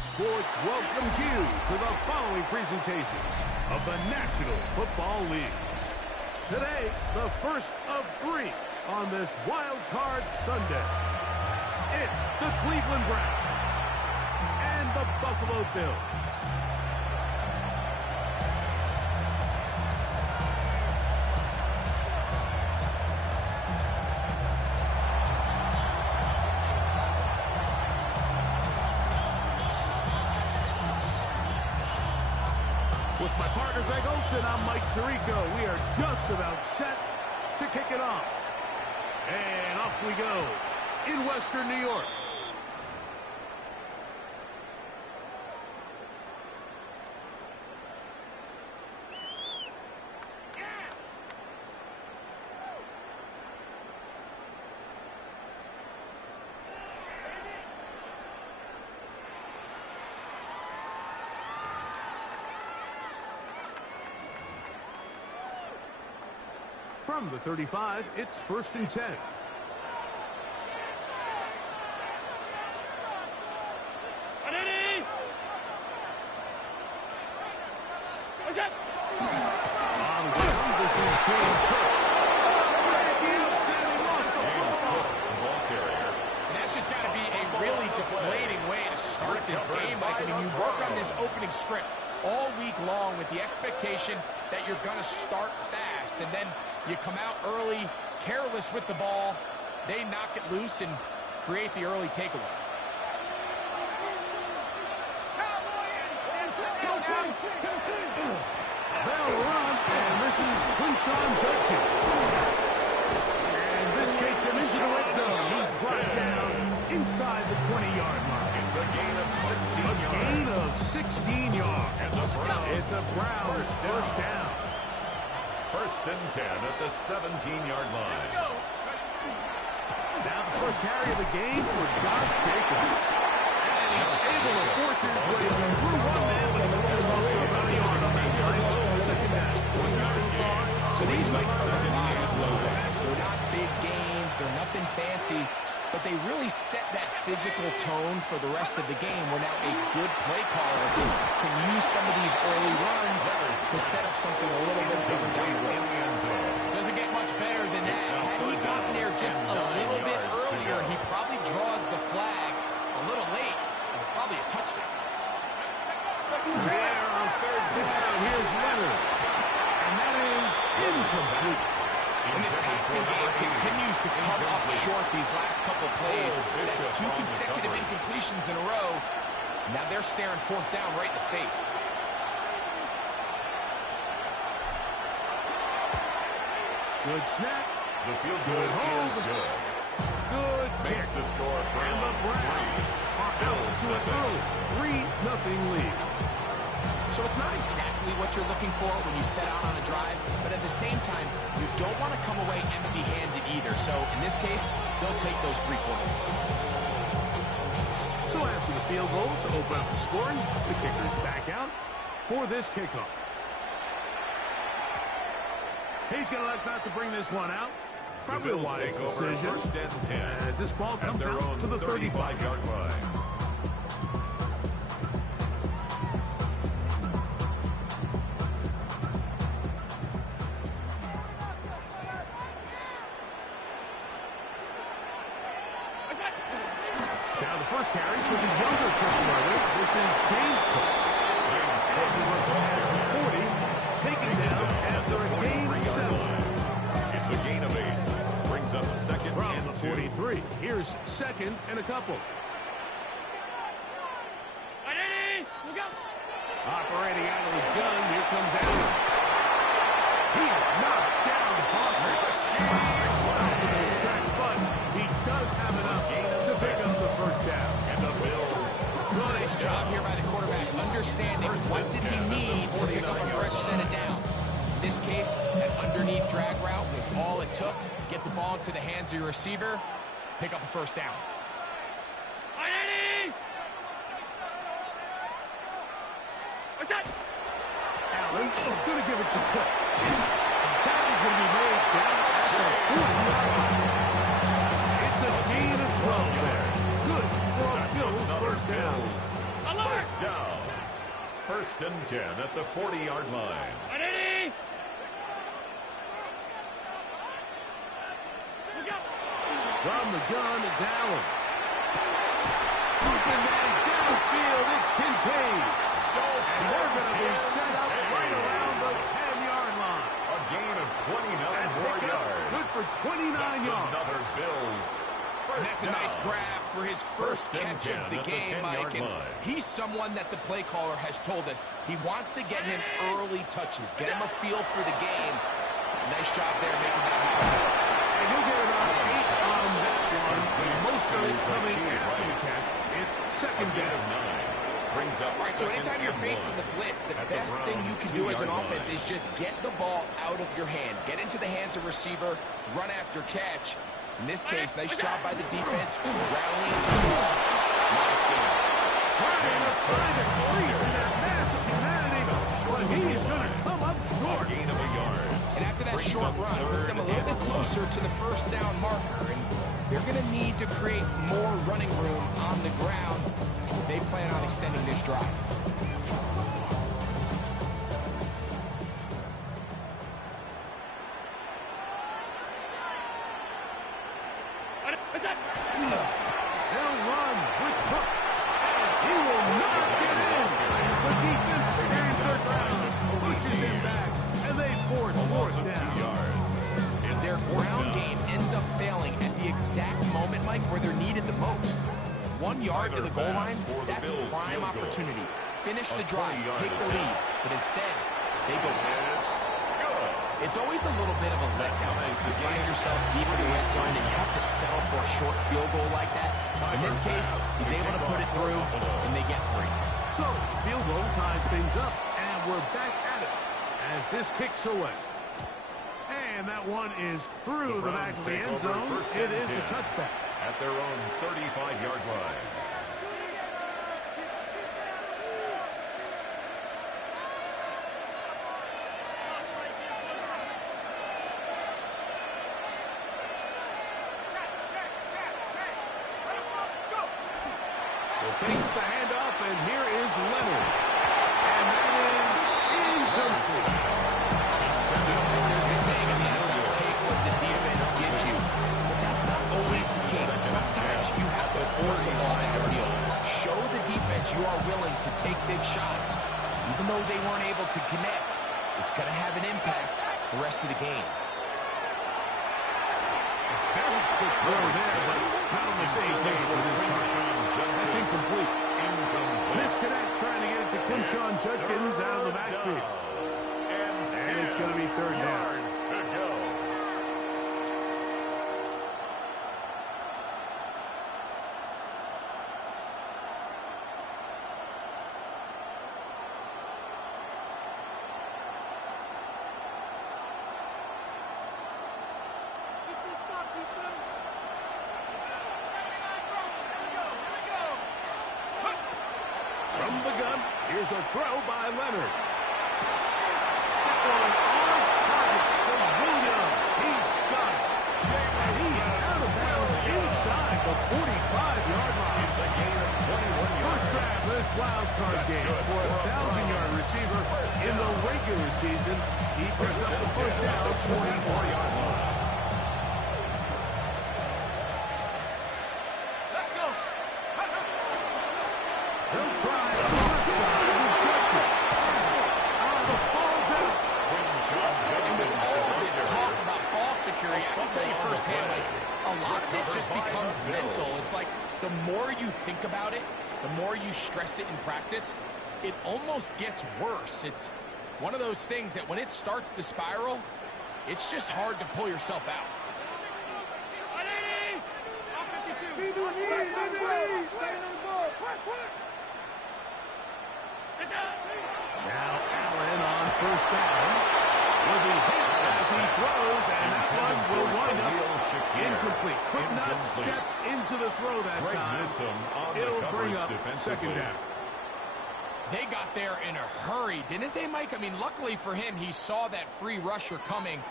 Sports welcomes you to the following presentation of the National Football League. Today, the first of three on this Wild Card Sunday. It's the Cleveland Browns and the Buffalo Bills. With my partner Dragonz and I'm Mike Tirico, we are just about set to kick it off. And off we go in Western New York. From the 35, it's 1st and 10. What's up? On the ground, this is James Cook. At the outset, he lost the ball carrier. And that's just got to be a really deflating way to start this game. Like, I mean, you work on this opening script all week long with the expectation that you're going to start fast, and then you come out early, careless with the ball, they knock it loose and create the early takeaway. They'll run, and this is Quinshon Judkins. And this takes him into the red zone. He's brought down inside the 20-yard mark. It's a gain of 16 yards. A gain of 16 yards. It's a Browns first down. 1st and 10 at the 17-yard line. Now the first carry of the game for Josh Jacobs. And he's able to force his way through one man with a roller coaster about a yard on that play. Second down. So these might seem like low backs. They're not big gains. They're nothing fancy. But they really set that physical tone for the rest of the game where now a good play caller can use some of these early runs to set up something a little bit bigger down the road. Doesn't get much better than that. Had he gotten there just a little bit earlier, he probably draws the flag a little late, and it's probably a touchdown. There on 3rd down, here's Leonard. And that is incomplete. And this passing game continues to come up short these last couple plays. That's 2 consecutive incompletions in a row. Now they're staring 4th down right in the face. Good snap. The field goal is good. Good Makes kick. the score And the Browns are out to an early 3-0 lead. So it's not exactly what you're looking for when you set out on a drive, but at the same time, you don't want to come away empty-handed either. So in this case, they'll take those 3 points. So after the field goal to open up the scoring, the kicker's back out for this kickoff. He's going to elect not to bring this one out. Probably a wise decision 1st and 10 as this ball comes out to the 35-yard line. Now the first carry for the younger Cook brother. This is James Cook. James Cook runs past the 40, taken down after a gain of 7. It's a gain of 8. Brings up 2nd From and the 2. 43. Here's 2nd and a couple. Operating out of the gun. Here comes Allen. He's knocked down Hawker. But he does have enough to pick up the first down. And the Bills. Nice job here by the quarterback, understanding what did he need to pick up a fresh set of downs. In this case, that underneath drag route was all it took. Get the ball into the hands of your receiver, pick up a first down. Allen going to give it to Cook. Tackle's going to be made down at the 40-yard line. It's a gain of 12 there. Good for a Bills first down. First down. First and 10 at the 40-yard line. From the gun, it's Allen. Open man downfield, it's Kincaid. And they're going to be set up right around the 10-yard line. A gain of 29 more yards. Good for 29 That's yards. Another Bills. And that's a nice grab for his first catch of the game, Mike. And he's someone that the play caller has told us he wants to get him early touches, get him a feel for the game. Nice job there making that happen. And he'll get about 8 on that one, with most of it coming after the catch. It's second down. Brings up All right, so anytime you're facing the blitz, the best thing you can do as an offense is just get the ball out of your hand. Get into the hands of receiver, run after catch. In this case, nice job by the defense, rallying to the ball. Nice game. Trying to find a crease in that mass of humanity, but he's going to come up short. Gain of a yard. And after that short run, it puts them a little bit closer to the first down marker. And they're going to need to create more running room on the ground if they plan on extending this drive. They'll run with Cook. He will not get in. The defense stands their ground, pushes him back, and they force fourth down. Their ground game ends up failing at the exact moment, Mike, where they're needed the most. 1 yard to the goal line, that's a prime opportunity. Finish the drive, take the lead, but instead, they go back. It's always a little bit of a letdown as you find yourself deep in the red zone and you have to settle for a short field goal like that. In this case, he's able to put it through, and they get 3. So, field goal ties things up, and we're back at it as this kicks away. And that one is through the back of the end zone. It is a touchback. At their own 35-yard line. They'll fake the handoff, and here is Leonard. And that is incomplete. There's the saying in the NFL, take what the defense gives you. But that's not always the case. Sometimes you have to force a ball downfield. Show the defense you are willing to take big shots. Even though they weren't able to connect, it's going to have an impact the rest of the game. Very quick throw there, but not on the same page with this time. That's incomplete. Misconnect trying to get it to Quinshon Judkins out of the backfield. And it's going to be third down. To go. From the gun, here's a throw by Leonard. That one on target for Williams. He's got it. And he's out of bounds inside the 45-yard line. It's a gain of 21 yards. First grab for this wild card game for a 1,000-yard receiver in the regular season. He picks up the first down, 44-yard line. Let's go. He'll try on the left side with Judkins. The ball's out. All this talk about ball security, I can tell you firsthand, like, a lot of it just becomes mental. It's like the more you think about it, the more you stress it in practice, it almost gets worse. It's one of those things that when it starts to spiral, it's just hard to pull yourself out. Now Allen on first down. Will be hit as he throws, and that one will wind up incomplete. Could not step into the throw that time. It'll bring up second down. They got there in a hurry, didn't they, Mike? I mean, luckily for him, he saw that free rusher coming,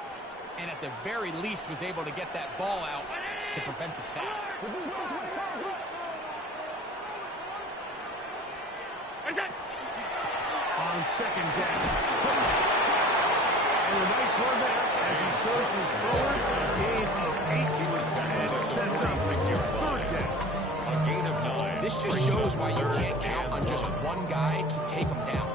and at the very least was able to get that ball out to prevent the sack. On second down. And a nice run there as he surges forward. A gain of 8. He was and sets up 3rd down. A gain of 9. This just shows why you can't count on just one guy to take him down.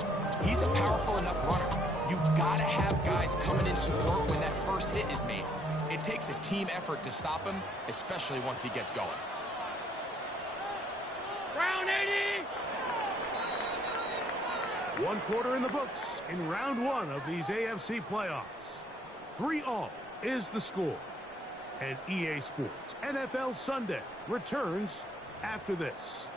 He's a powerful enough runner. You gotta have guys coming in support when that first hit is made. It takes a team effort to stop him, especially once he gets going. Round 80! 1 quarter in the books in round 1 of these AFC playoffs. 3-all is the score. And EA Sports NFL Sunday returns after this.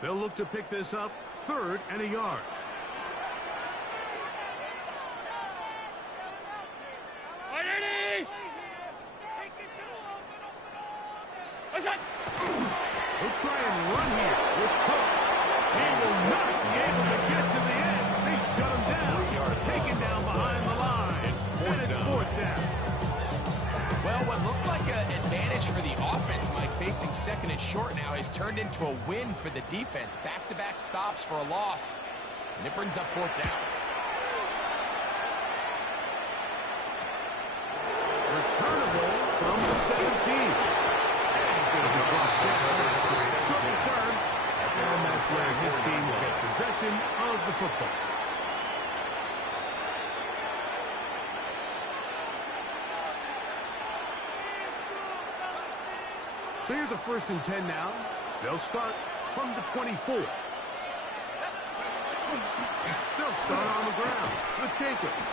They'll look to pick this up 3rd and a yard. He'll try and run here with Cook. He will not be able to get to the end. They shut him down. Taken down behind the line. And it's 4th down. Well, what looked like an advantage for the offense, Mike, facing 2nd and short now, has turned into a win for the defense. Back-to-back stops for a loss. And it brings up 4th down. Returnable from the 17. He's going to be crossed down after a short return. And that's where his team will get possession of the football. So here's a 1st and 10 now. They'll start from the 24. They'll start on the ground with Jacobs.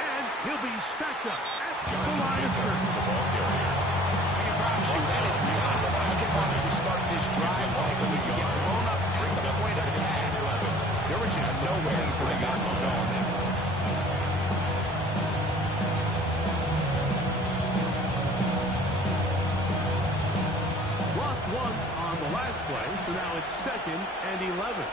And he'll be stacked up at the line of scrimmage. I can promise you that is not how you wanted to start this drive, Mike, to get blown up at the point of attack. There was just nowhere for the guy to go on that. Lost 1 on the last play, so now it's 2nd and 11.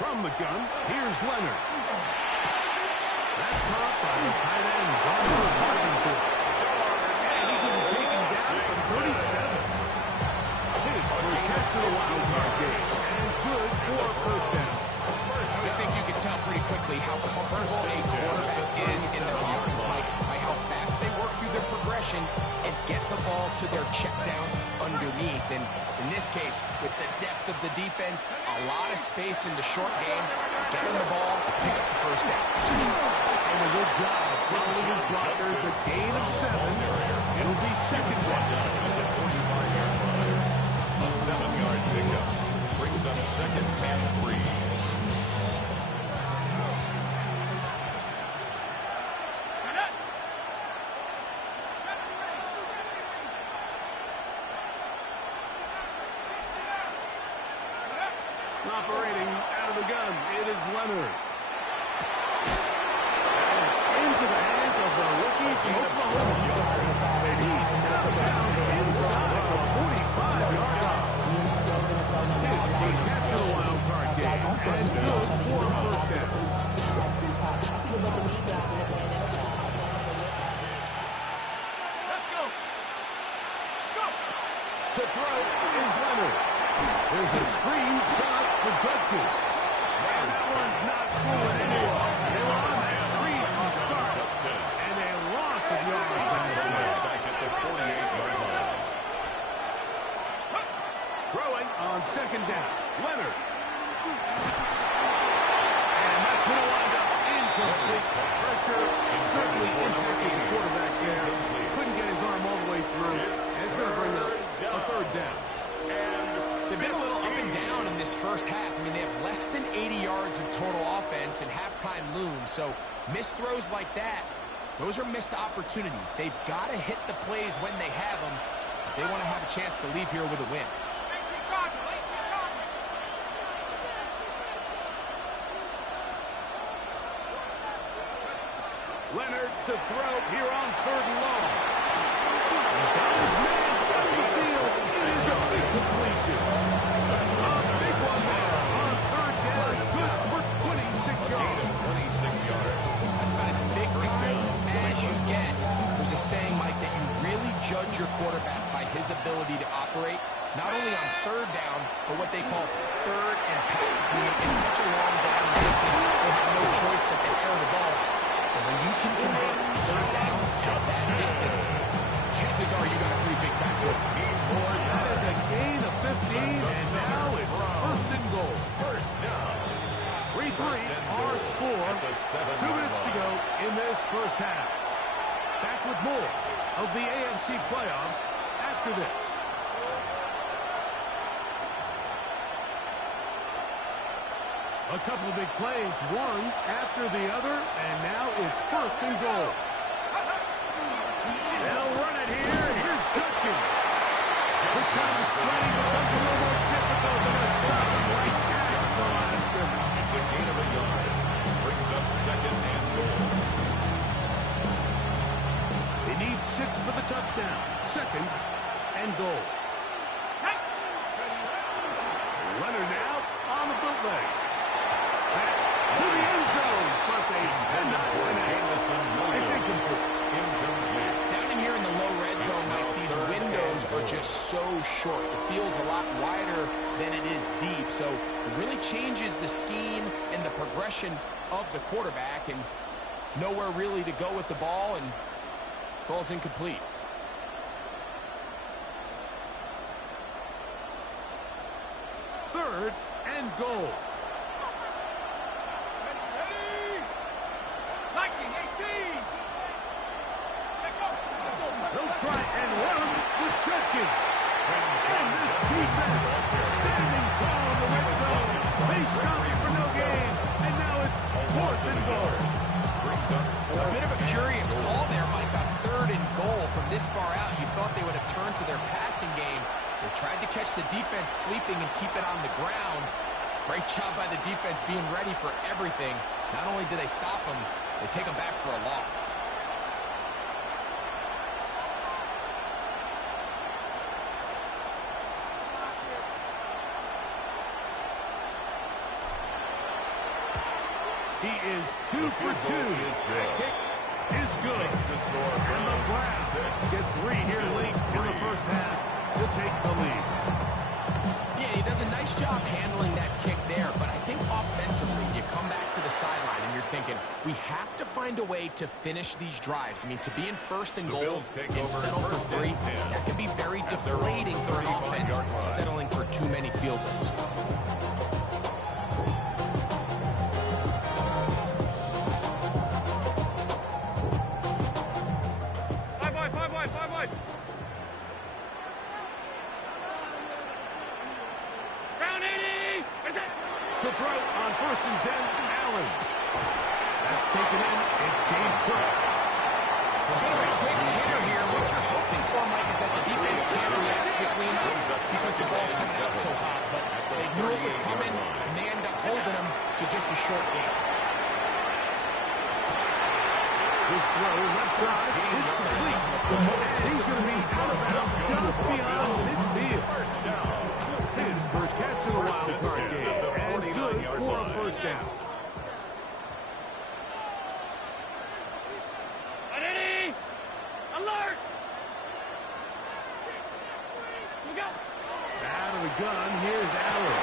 From the gun, here's Leonard. That's caught by the tight end, Washington. And he's going to be taken down from 37. His first catch of the wild card game. And good for a 1st down. I just think you can tell pretty quickly how comfortable a quarterback is in their offense, Mike, by how fast they work through their progression and get the ball to their check down underneath. And in this case, with the depth of the defense, a lot of space in the short game, get him the ball, pick up the 1st down. And a good job following his blockers, a gain of 7. It'll be 2nd down. A 7-yard pickup brings up 2nd and 3. Operating out of the gun, it is Leonard. Into the hands of the rookie from Oklahoma. And he's out of bounds inside the 45-yard line. His first catch of the wild card game. And good for a 1st down. Let's go! Go! To throw is Leonard. There's a screen shot for Judkins. And that one's not fooling anyone. They were on that screen from the start. And a loss of yards. Back at the 48-yard line. Throwing on 2nd down. Leonard. And that's going to wind up incomplete. Pressure certainly impacting the quarterback there. Couldn't get his arm all the way through. And it's going to bring up a 3rd down. They've been a little up and down in this first half. I mean, they have less than 80 yards of total offense and halftime looms. So missed throws like that, those are missed opportunities. They've got to hit the plays when they have them if they want to have a chance to leave here with a win. Leonard to throw here on 3rd and long. Got his man out of the field. It is a big completion. That's a big one there on 3rd down. Good for 26 yards. 26 yards. That's about as big to go as you get. There's a saying, Mike, that you really judge your quarterback by his ability to operate, not only on 3rd down, but what they call 3rd and pass. Meaning it's such a long down distance, they'll have no choice but to air the ball. And when you can convert 3rd downs at that distance, chances are you got a pretty big time. That is a gain of 15, and now it's 1st and goal. First down. 3-3 our score. 2 minutes to go in this first half. Back with more of the AFC playoffs after this. A couple of big plays, one after the other, and now it's 1st and goal. They'll run it here. Here's Judkins. This time the sliding becomes a little more difficult than a stop him right at the line of scrimmage. It's a gain of a yard. Brings up 2nd and goal. They need 6 for the touchdown. 2nd and goal. Leonard now on the bootleg. Pass to the end zone, but they cannot win it. It's incomplete. Down in here in the low red zone, Mike, these windows are just so short. The field's a lot wider than it is deep, so it really changes the scheme and the progression of the quarterback, and nowhere really to go with the ball, and falls incomplete. Third and goal. They'll try and run with Judkins. And this defense standing tall in the red zone. They stop it for no gain. And now it's 4th and goal. A bit of a curious call there, Mike, on 3rd and goal from this far out. You thought they would have turned to their passing game. They tried to catch the defense sleeping and keep it on the ground. Great job by the defense being ready for everything. Not only do they stop them, they take them back for a loss. He is 2 for 2. That kick is good. And the Browns get 3 here late in the first half to take the lead. Yeah, he does a nice job handling that kick there, but I think offensively, you come back to the sideline and you're thinking, we have to find a way to finish these drives. I mean, to be in 1st and goal and settle for 3, that can be very deflating for an offense, settling for too many field goals. To throw on 1st and 10, Allen. That's taken in. It gains 12. Just a quick hitter here. What you're hoping for, Mike, is that the defense can't react quickly enough because the ball's coming out so hot. But they knew it was coming, and they end up holding them to just a short game. His throw left side is complete. And he's going to be out of bounds just beyond midfield. His first catch in the wild card game. And good for a 1st down. Ready? Alert! Look out! Out of the gun, here's Allen.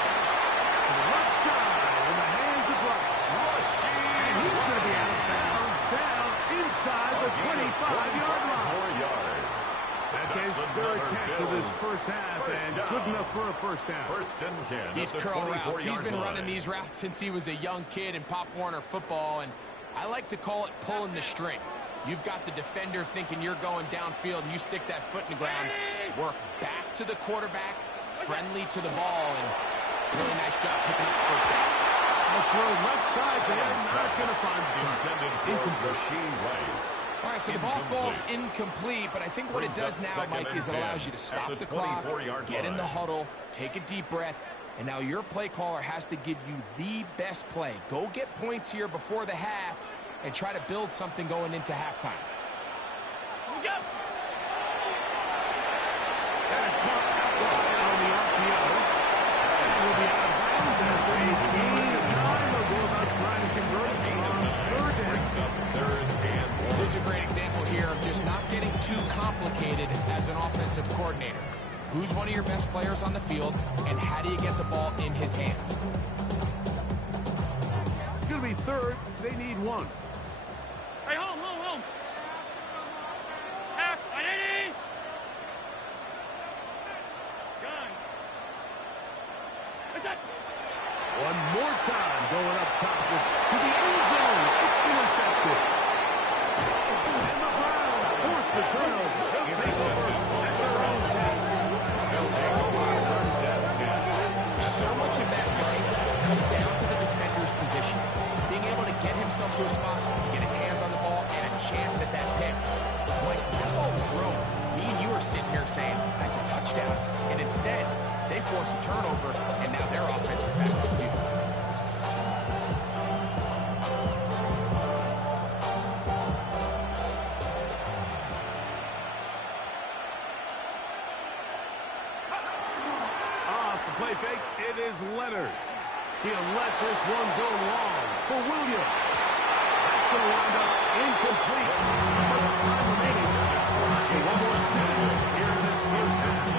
To the left side in the hands of Rush. And he's going to be out of bounds down inside the 25-yard line. 4 yards. That's his 3rd catch of this first half, and good enough for a 1st down. 1st and 10. These curl routes, he's been running these routes since he was a young kid in Pop Warner football, and I like to call it pulling the string. You've got the defender thinking you're going downfield, and you stick that foot in the ground, work back to the quarterback, friendly to the ball, and really nice job picking up the 1st down. A throw left side there, not going to find intended for Rasheed Rice. All right, so the ball falls incomplete, but I think what it does now, Mike, is it allows you to stop the clock, get in the huddle, take a deep breath, and now your play caller has to give you the best play. Go get points here before the half, and try to build something going into halftime. Go. That is caught out wide on the RPO. And will be out of bounds after a gain of 9. They'll go about trying to convert it on third down. Brings up 3rd and 1. This is a great example here of just not getting too complicated as an offensive coordinator. Who's one of your best players on the field, and how do you get the ball in his hands? It's going to be 3rd. They need 1. Hey, home. Half, 180. Gun. That's it. One more time going up top to the end zone. It's intercepted. And the Browns force the turnover. They'll take over at their own 10. They'll take over 1st and 10. So much of that play comes down to the defender's position. Being able to get himself to a spot, get his hands on the ball, and a chance at that pick. Like, that ball was thrown. Me and you are sitting here saying, that's a touchdown. And instead, they force a turnover, and now their offense is back on the field. Off the play fake, it is Leonard. He'll let this one go long for Williams. That's going to wind up incomplete. But the time remaining. Okay, one more snap. Here's his first half.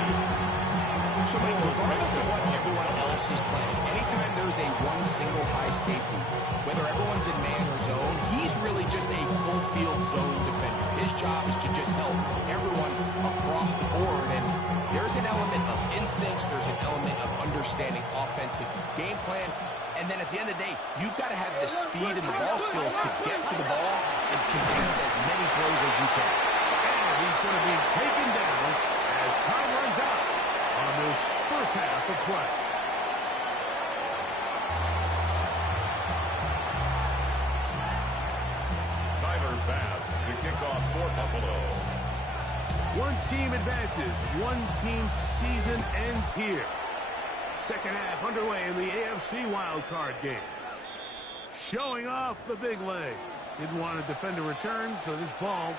So, Mike, regardless of what everyone else is playing, anytime there's a one single high safety, whether everyone's in man or zone, he's really just a full field zone defender. His job is to just help everyone across the board. And there's an element of instincts, there's an element of understanding offensive game plan. And then at the end of the day, you've got to have the speed and the ball skills to get to the ball and contest as many throws as you can. And he's going to be taken down as time runs out on this first half of play. Tyler Bass to kick off for Buffalo. One team advances. One team's season ends here. Second half underway in the AFC wildcard game. Showing off the big leg. Didn't want to defend a return, so this ball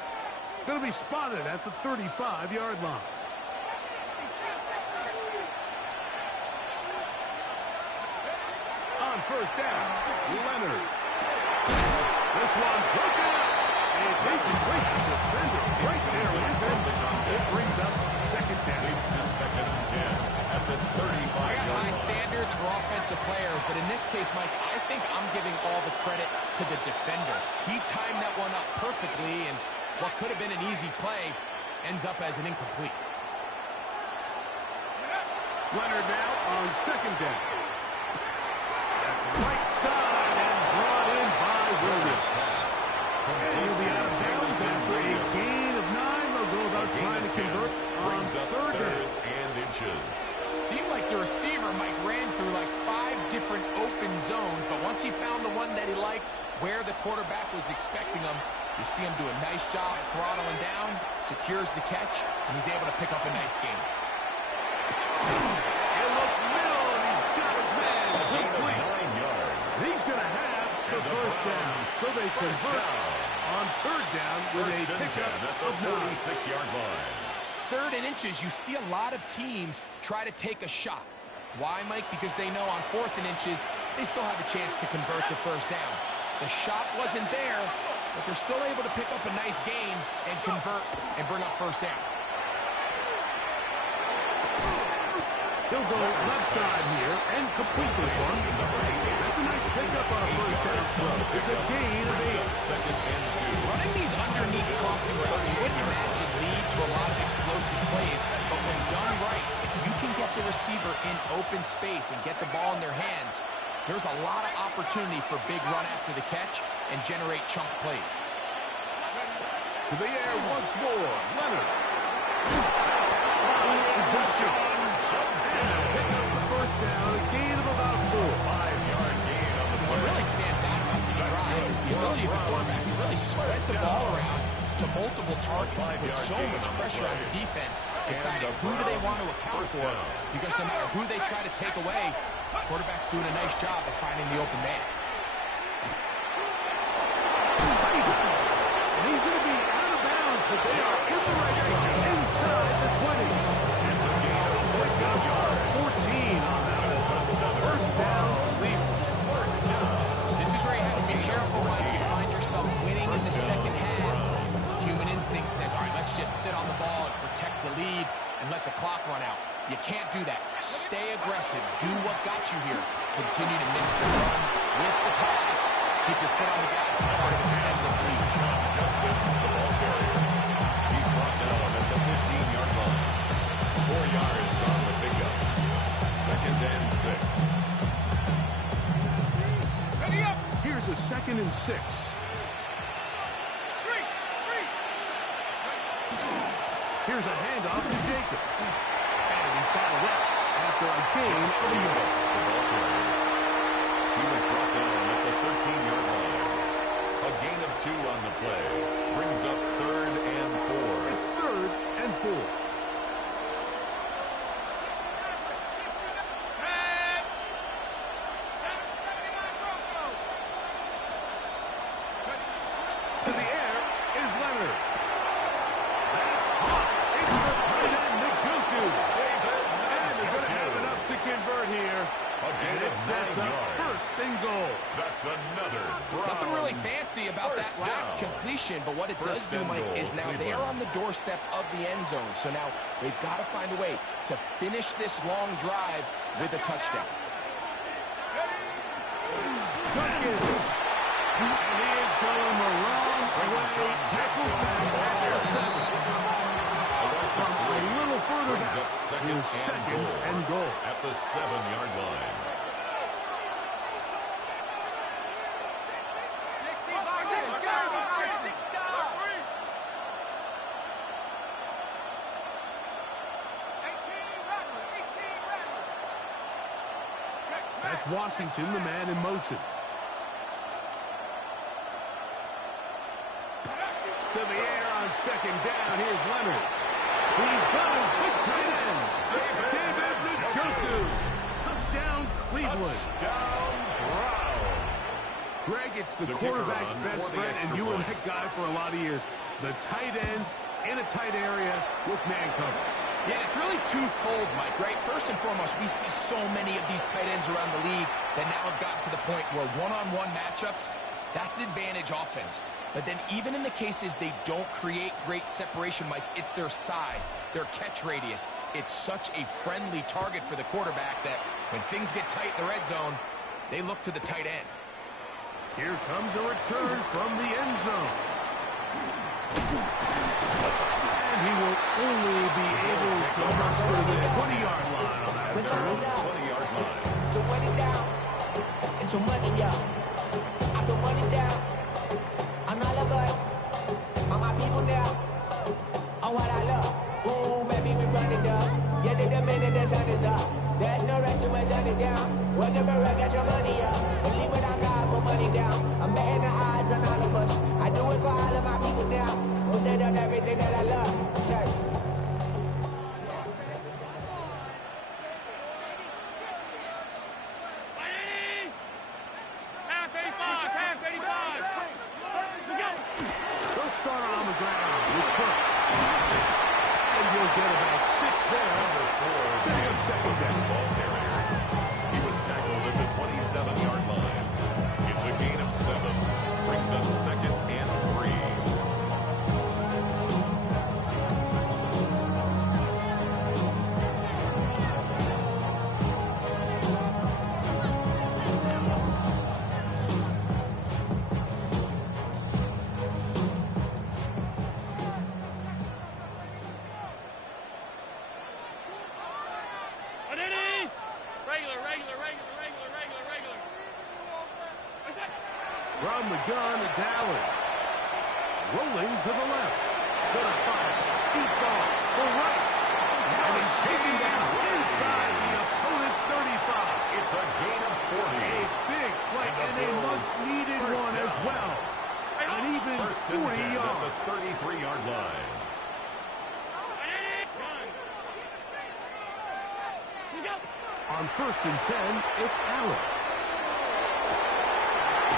going to be spotted at the 35-yard line. On first down, Leonard. This one broken up. And it's incomplete. Defender right there with him. It brings up second down. Leads to 2nd and 10 at the 35-yard I got high line. standards for offensive players, but in this case, Mike, I think I'm giving all the credit to the defender. He timed that one up perfectly, and what could have been an easy play ends up as an incomplete. Leonard now on second down. That's right side and brought in by Williams. And he'll be out of bounds after a gain of 9. They'll go about trying to convert on Brings up third 3rd down. and inches. Seemed like the receiver, Mike, ran through like 5 different open zones, but once he found the one that he liked, where the quarterback was expecting him, you see him do a nice job throttling down, secures the catch, and he's able to pick up a nice gain. He'll look middle, and he's got his man. Gain of Complete. 9 yards. He's going to have the first down. So they convert on third down with a 1st and 10 pickup at the of 9. 46-yard line. 3rd and inches, you see a lot of teams try to take a shot. Why, Mike? Because they know on 4th and inches, they still have a chance to convert the first down. The shot wasn't there, but they're still able to pick up a nice gain and convert and bring up first down. He'll go left side here and complete this one. That's a nice pickup on a first down throw. It's a gain of 8. 2nd and 2. Running these underneath crossing routes, you wouldn't imagine lead to a lot of explosive plays, but when done right, if you can get the receiver in open space and get the ball in their hands, there's a lot of opportunity for big run after the catch and generate chunk plays. To the air once more. Leonard. To Deshaun. And a pick up the first down. A gain of about 4. 5-yard gain on the What play. really stands out about this drive is the ability of the quarterback to really spread the ball around to multiple targets and put so much pressure on the defense, deciding who do they want to account for, because no matter who they try to take away, the quarterback's doing a nice job of finding the open man. protect the lead and let the clock run out. You can't do that. Stay aggressive. Do what got you here. Continue to mix the run with the pass. Keep your foot on the gas and try to extend this lead. Dragonz, the ball carrier. He's brought down at the 15-yard line. 4 yards on the pickup. 2nd and 6. Ready up. Here's a 2nd and 6. Here's a handoff to Jacobs. And he's fouled up after a gain of a yard. He was brought down at the 13-yard line. A gain of 2 on the play. Brings up 3rd and 4. It's 3rd and 4. To the air is Leonard. That's hot. It's the tight end, Njoku. And they're going to have enough to convert here. And it sets up 1st and goal. That's another Nothing really Browns fancy about that first last down. completion, but what it does First do, and Mike, goal, is now they're Cleveland. on the doorstep of the end zone. So now they've got to find a way to finish this long drive with a touchdown. Dragonz. And he is going the wrong way. Tackled back at the 7. From a little further Brings back. up Here's 2nd and goal. at the 7-yard line. That's Washington, the man in motion. To the air on 2nd down. Here's Leonard. He's got his big tight end. David Njoku. Touchdown, Cleveland. Touchdown, Browns. Greg, it's the The quarterback's kicker on best for the friend, and extra you were point. that guy for a lot of years. The tight end in a tight area with man cover. Yeah, it's really twofold, Mike, right? First and foremost, we see so many of these tight ends around the league that now have gotten to the point where one-on-one matchups, that's advantage offense. But then even in the cases they don't create great separation, Mike, it's their size, their catch radius. It's such a friendly target for the quarterback that when things get tight in the red zone, they look to the tight end. Here comes a return from the end zone. And he will only be able to muster the 20-yard line on that return. 20-yard line. To run it down and to money up. I can run it down on all of us, on my people now, on what I love. Ooh, baby, we run it up. Yeah, the minute the sun is up. There's no rest to my shut it down. Whenever I get your money up, believe what I got, put money down. I'm betting the odds on all of us. I do it for all of my people now. Put that on everything that I love. Okay. Half 85. They'll start on the ground with Cook. And you'll get about 6 there. Sitting up 2nd down. Ball carrier. He was tackled at the 27-yard line. It's a gain of 7. Brings up 2nd and 3. From the gun, it's Allen. Rolling to the left. Gonna fire. Deep ball for Rice. And he's shaking down inside the opponent's 35. It's a gain of 40. A big play and a much-needed one as well. An even 40 at yards. the 33-yard line. On 1st and 10, it's Allen.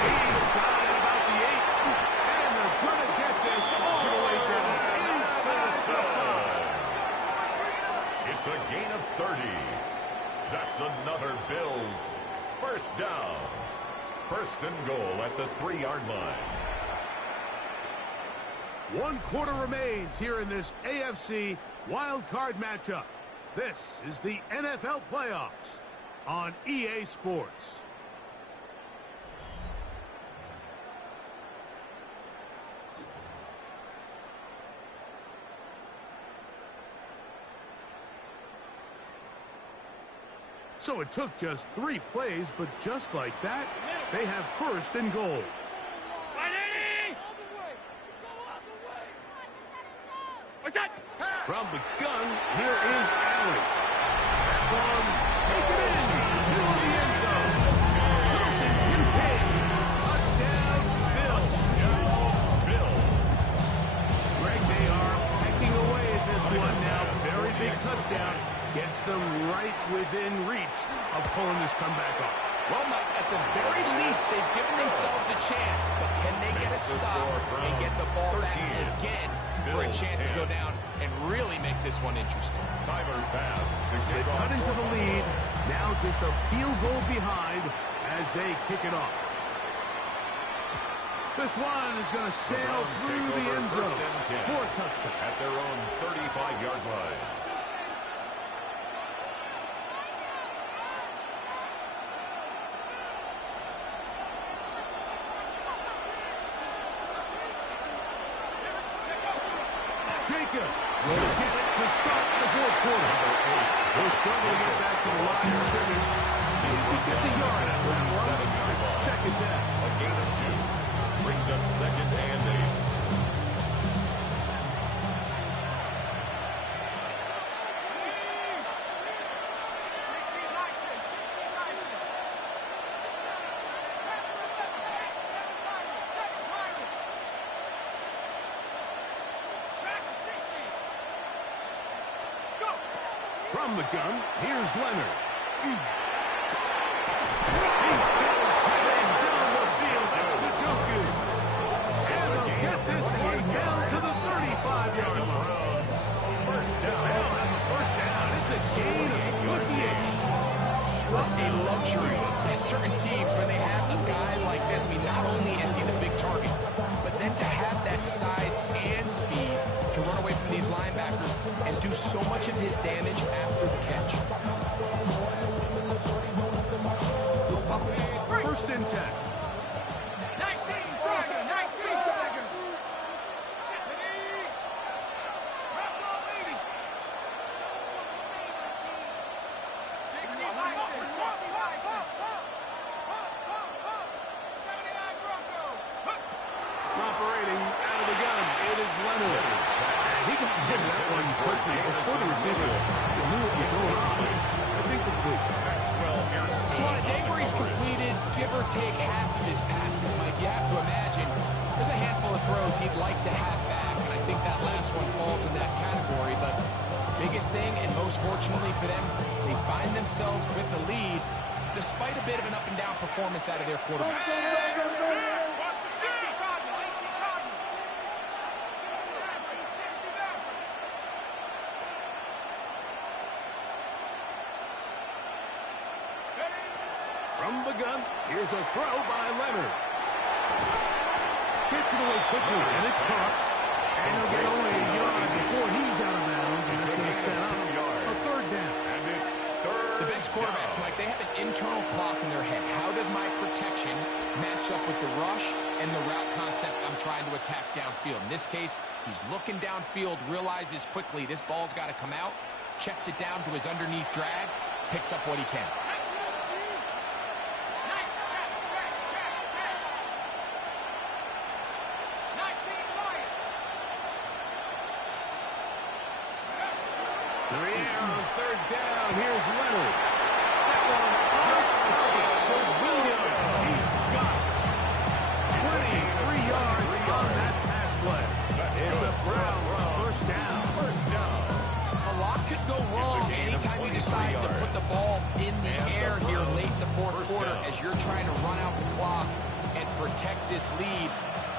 He's got it about the 8. And they're going to get this all the way down inside the 5. It's a gain of 30. That's another Bills first down. 1st and goal at the 3-yard line. 1 quarter remains here in this AFC wild card matchup. This is the NFL playoffs on EA Sports. So it took just 3 plays, but just like that, they have first and goal. What's that? From the gun, here is Allen. Long, take it in, middle of the end zone. Wilson Kincaid. Touchdown, Bill. Bill. Greg, they are pecking away at this one now. Very big touchdown. Gets them right within reach of pulling this comeback off. Well, Mike, at the very least, they've given themselves a chance, but can they get a stop and get the ball back again for a chance to go down and really make this one interesting? Timer pass. They've cut into the lead. Now just a field goal behind as they kick it off. This one is going to sail through the end zone for a touchdown. At their own 35-yard line. Jacob will get it to start the fourth quarter. They're struggling to get back to the line of scrimmage. He gets a yard out of that one. It's second down. A gain of 2. Brings up second and 8. From the gun, here's Leonard. He spills tight end down the field. That's Njoku. And they'll get this one down to the 35-yard line. First down. They don't have a first down. It's a gain of 28. It's a luxury. There's certain teams, when they have a guy like this, I mean, not only is he the big target, but then to have that size and speed to run away from these linebackers and do so much of his damage after the catch. First and 10. 19, Tiger, 19, Tiger. Operating out of the gun, it is Leonard. He got hit that one quickly before the receiver knew what was going on. That's incomplete. So on a day where he's completed, give or take half of his passes, Mike, you have to imagine there's a handful of throws he'd like to have back, and I think that last one falls in that category. But biggest thing, and most fortunately for them, they find themselves with a lead despite a bit of an up-and-down performance out of their quarterback. From the gun, here's a throw by Leonard. Gets it away quickly, and it's caught. And he'll get only a yard before he's out of bounds, and it's going to set up a third down. And it's third. The best quarterbacks, Mike, they have an internal clock in their head. How does my protection match up with the rush and the route concept I'm trying to attack downfield? In this case, he's looking downfield, realizes quickly this ball's got to come out, checks it down to his underneath drag, picks up what he can. Third down, here's Leonard. That one for Williams. He's got it. 23 yards on that pass play. It's a Browns first down. A lot could go wrong anytime you decide to put the ball in the air here late in the fourth quarter as you're trying to run out the clock and protect this lead.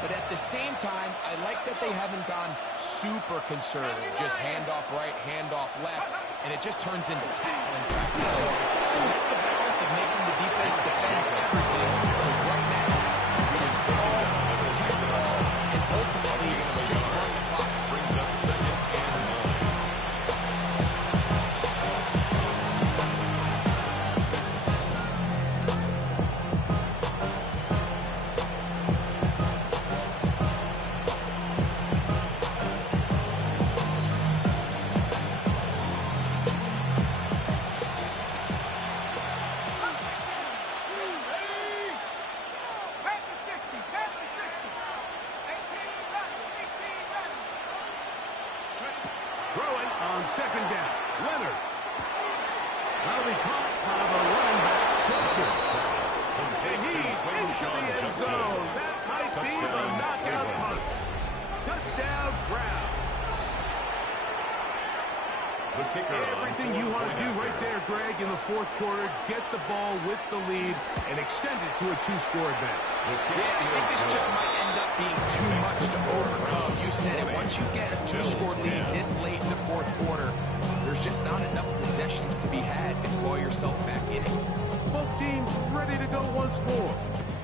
But at the same time, I like that they haven't gone super conservative. Just handoff right, handoff left, and it just turns into tackling practice. So the balance of making the defense defend everything is right now. Chase the ball, protect the ball, and ultimately just run the clock. Brings up second and 1. throwing on second down. Leonard. That'll be caught by the running back, Jenkins. And he's into the end zone. That might be the knockout punch. Touchdown, Browns. The kicker. Everything you want to do right there, Greg, in the fourth quarter. Get the ball with the lead and extend it to a two-score advantage. Yeah, I think this just might end up being too much to overcome. You said it. Once you get a two-score lead this late in the fourth quarter, there's just not enough possessions to be had to claw yourself back in it. Both teams ready to go once more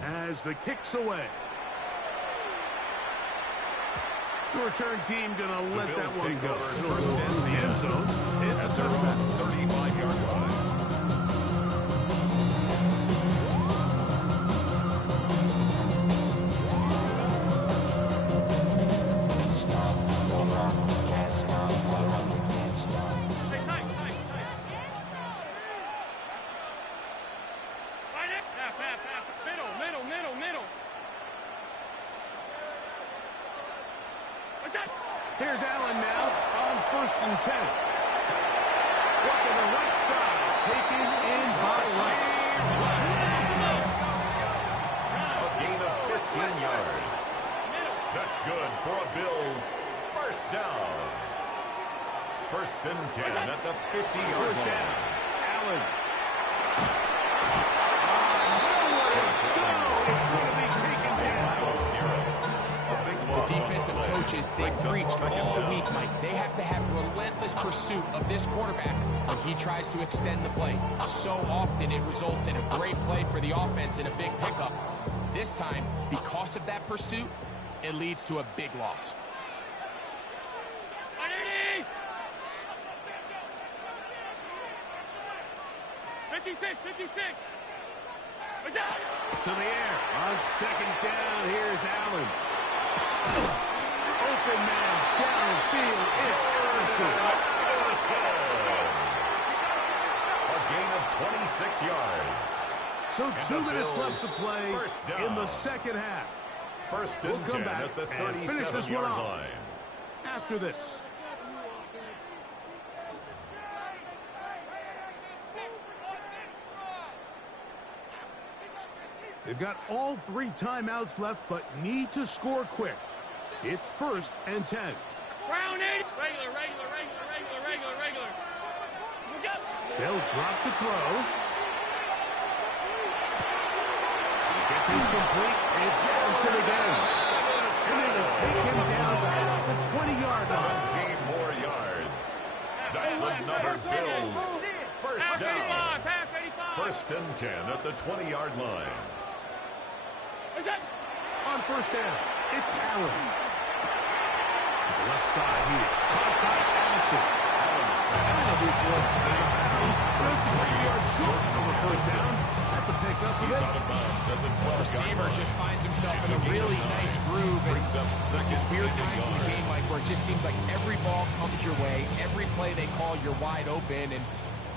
as the kick's away. The return team going to let that one go. First in the end zone. It's a touchback. 35-yard line. Here's Allen now on 1st and 10. Work to the right side, taken in by Rice. A gain of 15 yards. That's good for a Bills first down. 1st and 10 at the 50-yard line. Down. Allen. The defensive coaches, they preached all week, Mike. They have to have relentless pursuit of this quarterback when he tries to extend the play. So often it results in a great play for the offense and a big pickup. This time, because of that pursuit, it leads to a big loss. 56. To the air on 2nd down. Here's Allen. Open man downfield. It's Emerson. A gain of 26 yards. So And 2 the minutes Bills left to play first down. in the second half. 1st We'll and come 10 back at the and finish this one 37-yard off line. after this. They've got all 3 timeouts left, but need to score quick. It's 1st and 10. Round 8. Regular. They'll drop to throw. Gets this complete. It's Jefferson again. And they will take him down at the 20-yard line. 17 more yards. That's another Bills first down. 1st and 10 at the 20-yard line. On 1st down, it's Allen. To the left side here. Caught by Allison. And they'll be forced to get out. Just a few yards short of the 1st down. That's a pickup. He's out of bounds at the 12-yard Receiver line. just finds himself in a really nice groove. And Brings up this is second weird and a times in the yard. game, Mike, where it just seems like every ball comes your way. Every play they call, you're wide open. And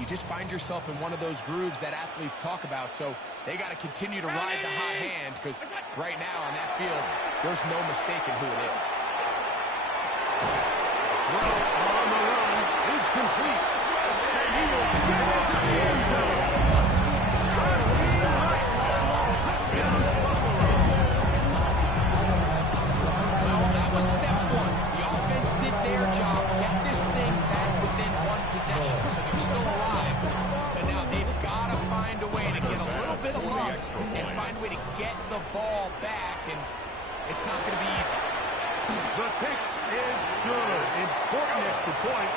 you just find yourself in one of those grooves that athletes talk about. So they got to continue to ride the hot hand because right now on that field, there's no mistaking who it is. Throw on the run is complete. And he will get into the end zone. Well, that was step 1. The offense did their job, get this thing back within 1 possession, so they're still alive. But now they've got to find a way to get a little bit of luck and find a way to get the ball back, and it's not going to be easy. The kick is good. Important extra point.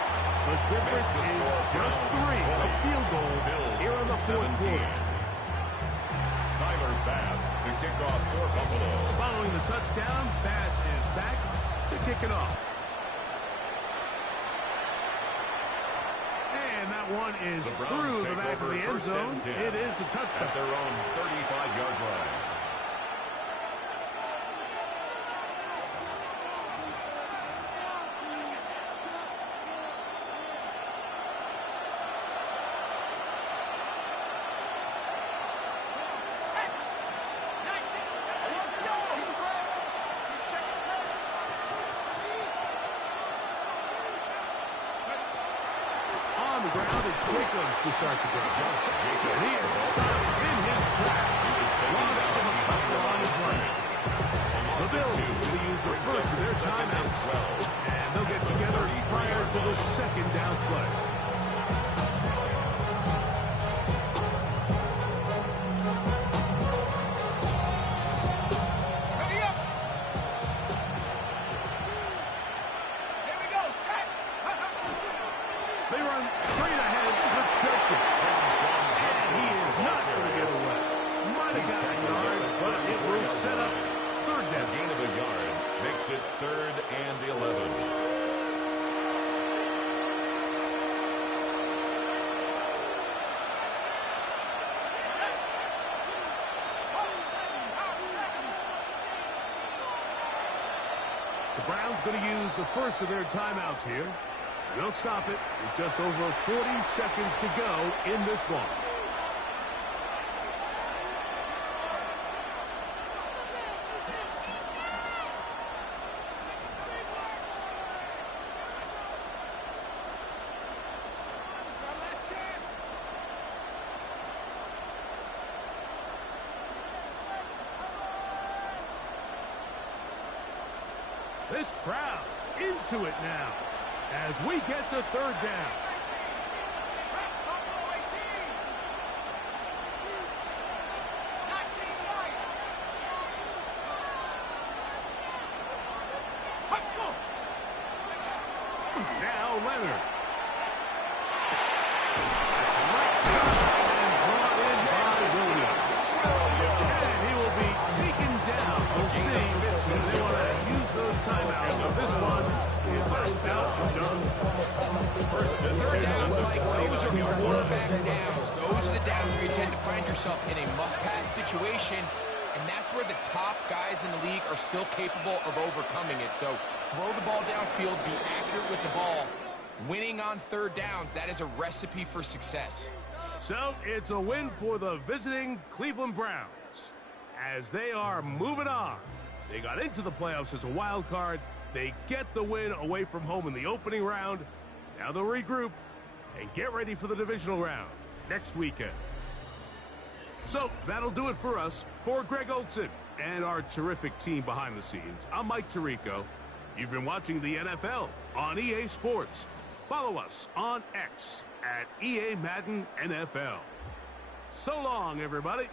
The difference is just 3. A field goal here in the 4th quarter. Tyler Bass to kick off for Buffalo. Following the touchdown, Bass is back to kick it off. And that one is The Browns through the take back of over the end 1st and zone. 10 It is a at touchback. their own 35-yard line. ground, it's Dragonz to start the drive. And he is stopped in his tracks. Lost as a couple on his line. The Bills will use the first of their timeouts. And they'll get together prior to the second down play. They run straight ahead with Kirkwood. And he is not going to get away. Might have gotten a yard, but it will set up third down. Gain of a yard makes it 3rd and 11. The Browns going to use the first of their timeouts here. And they'll stop it with just over 40 seconds to go in this one. This crowd into it now as we get to third down. Now Leonard. Right side and brought in by Williams. And he will be taken down. We'll see if they want to use those timeouts. This one is first out and done. Third downs, Mike, those are quarterback downs. Those are the downs where you tend to find yourself in a must-pass situation, and that's where the top guys in the league are still capable of overcoming it. So throw the ball downfield, be accurate with the ball. Winning on third downs, that is a recipe for success. So it's a win for the visiting Cleveland Browns as they are moving on. They got into the playoffs as a wild card. They get the win away from home in the opening round. Now they'll regroup and get ready for the divisional round next weekend. So that'll do it for us. For Greg Olson and our terrific team behind the scenes, I'm Mike Tirico. You've been watching the NFL on EA Sports. Follow us on X at EA Madden NFL. So long, everybody.